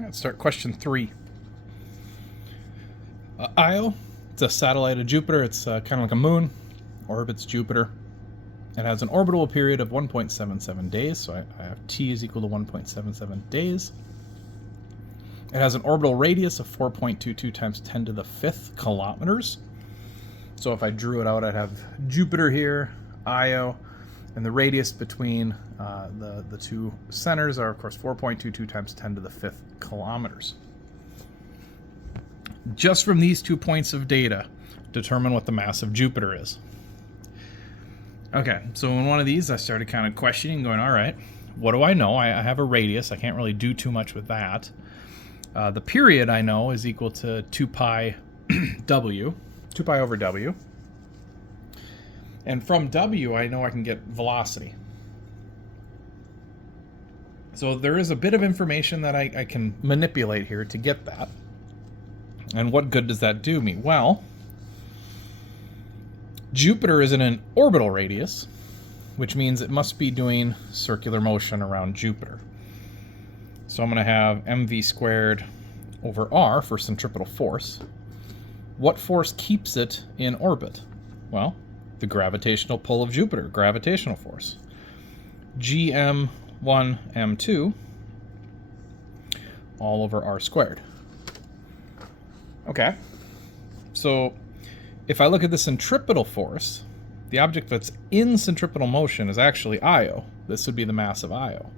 Let's start question 3. Io, it's a satellite of Jupiter. It's kind of like a moon, orbits Jupiter. It has an orbital period of 1.77 days, so I have t is equal to 1.77 days. It has an orbital radius of 4.22 times 10 to the 5th kilometers. So if I drew it out, I'd have Jupiter here, Io, and the radius between the two centers are, of course, 4.22 times 10 to the 5th kilometers. Just from these 2 points of data, determine what the mass of Jupiter is. Okay, so in one of these, I started kind of questioning, going, all right, what do I know? I have a radius. I can't really do too much with that. The period I know is equal to 2 pi w, 2 pi over w. And from w, I know I can get velocity. So there is a bit of information that I can manipulate here to get that. And what good does that do me? Well, Jupiter is in an orbital radius, which means it must be doing circular motion around Jupiter. So I'm going to have mv squared over r for centripetal force. What force keeps it in orbit? Well, the gravitational pull of Jupiter, gravitational force. Gm1, m2, all over r squared. Okay, so if I look at the centripetal force, the object that's in centripetal motion is actually Io. This would be the mass of Io.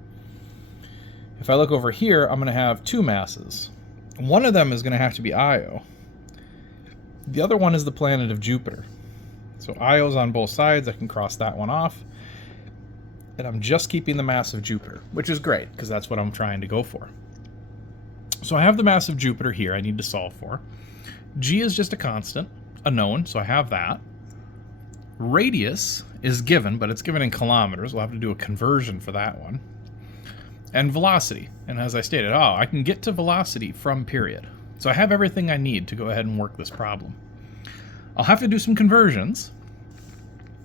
If I look over here, I'm going to have two masses. One of them is going to have to be Io. The other one is the planet of Jupiter. So Io's on both sides. I can cross that one off. And I'm just keeping the mass of Jupiter, which is great because that's what I'm trying to go for. So I have the mass of Jupiter here I need to solve for. G is just a constant, a known, so I have that. Radius is given, but it's given in kilometers. We'll have to do a conversion for that one. And velocity. And as I stated, I can get to velocity from period. So I have everything I need to go ahead and work this problem. I'll have to do some conversions.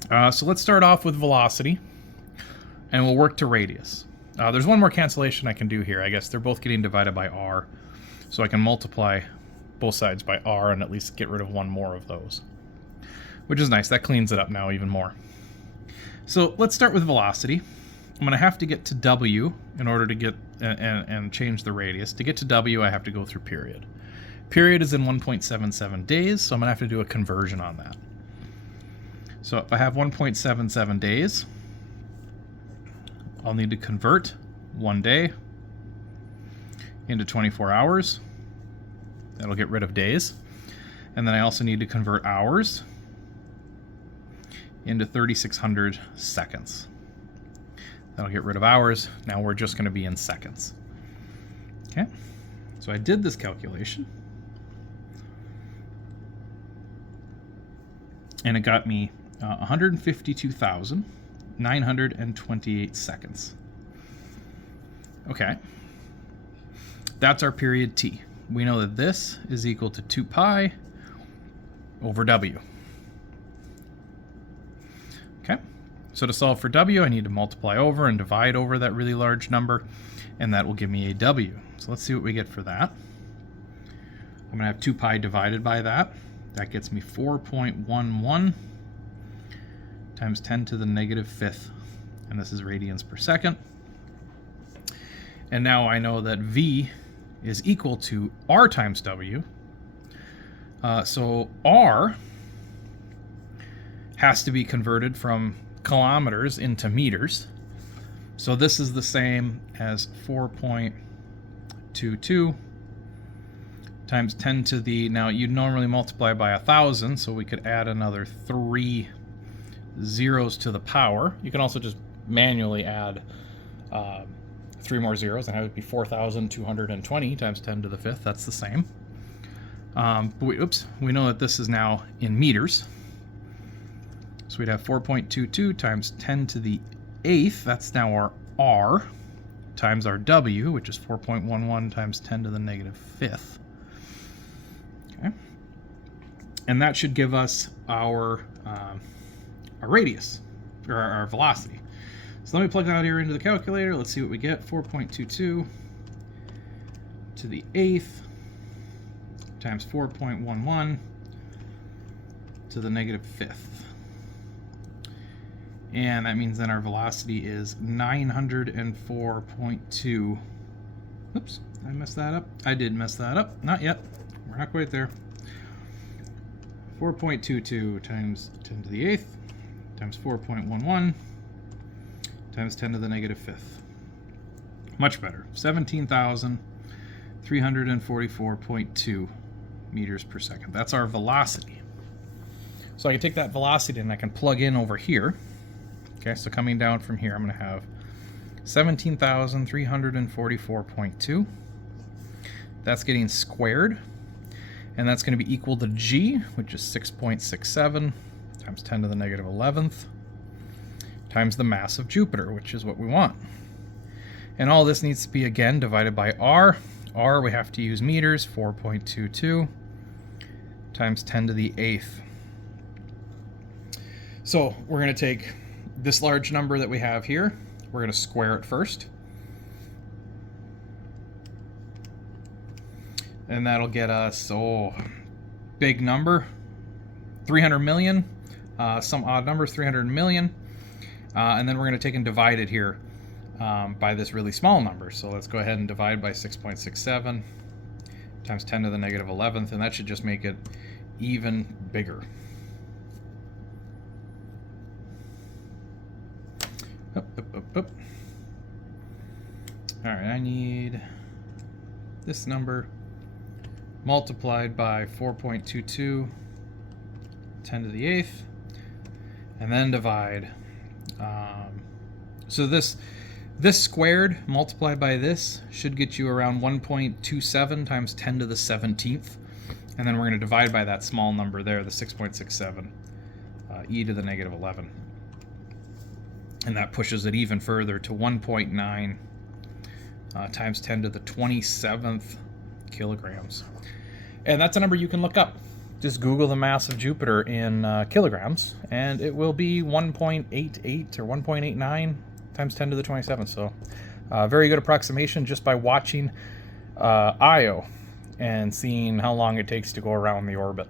So let's start off with velocity, and we'll work to radius. There's one more cancellation I can do here. I guess they're both getting divided by r, so I can multiply both sides by r and at least get rid of one more of those, which is nice. That cleans it up now even more. So let's start with velocity. I'm going to have to get to w in order to get and change the radius. To get to w, I have to go through period. Period is in 1.77 days, so I'm going to have to do a conversion on that. So if I have 1.77 days, I'll need to convert 1 day into 24 hours. That'll get rid of days. And then I also need to convert hours into 3,600 seconds. That'll get rid of hours. Now we're just going to be in seconds. Okay, so I did this calculation. And it got me 152,928 seconds. Okay, that's our period t. We know that this is equal to 2 pi over w. Okay, so to solve for w, I need to multiply over and divide over that really large number, and that will give me a w. So let's see what we get for that. I'm going to have 2 pi divided by that. That gets me 4.11 times 10 to the negative 5th, and this is radians per second. And now I know that v is equal to r times w. So r has to be converted from kilometers into meters. So this is the same as 4.22 times 10 to the, now you'd normally multiply by 1,000, so we could add another 3 zeros to the power. You can also just manually add 3 more zeros, and that would be 4,220 times 10 to the 5th. That's the same. But we know that this is now in meters. So we'd have 4.22 times 10 to the 8th. That's now our r times our w, which is 4.11 times 10 to the negative 5th. Okay. And that should give us our radius, or our velocity. So let me plug that out here into the calculator. Let's see what we get. 4.22 to the 8th times 4.11 to the negative 5th. And that means then our velocity is 904.2. Oops, did I mess that up? I did mess that up. Not yet. We're not quite there. 4.22 times 10 to the 8th times 4.11 times 10 to the negative 5th. Much better. 17,344.2 meters per second. That's our velocity. So I can take that velocity and I can plug in over here. Okay, so coming down from here, I'm going to have 17,344.2. That's getting squared. And that's going to be equal to g, which is 6.67 times 10 to the negative 11th, times the mass of Jupiter, which is what we want. And all this needs to be, again, divided by r. R, we have to use meters, 4.22 times 10 to the 8th. So we're going to take this large number that we have here. We're going to square it first. And that'll get us, big number, 300 million, some odd numbers, 300 million. And then we're going to take and divide it here by this really small number. So let's go ahead and divide by 6.67 times 10 to the negative 11th, and that should just make it even bigger. Up. All right, I need this number multiplied by 4.22, 10 to the 8th, and then divide. So this squared multiplied by this should get you around 1.27 times 10 to the 17th. And then we're going to divide by that small number there, the 6.67, e to the negative 11. And that pushes it even further to 1.9 times 10 to the 27th kilograms. And that's a number you can look up. Just Google the mass of Jupiter in kilograms, and it will be 1.88 or 1.89 times 10 to the 27th. So very good approximation just by watching Io and seeing how long it takes to go around the orbit.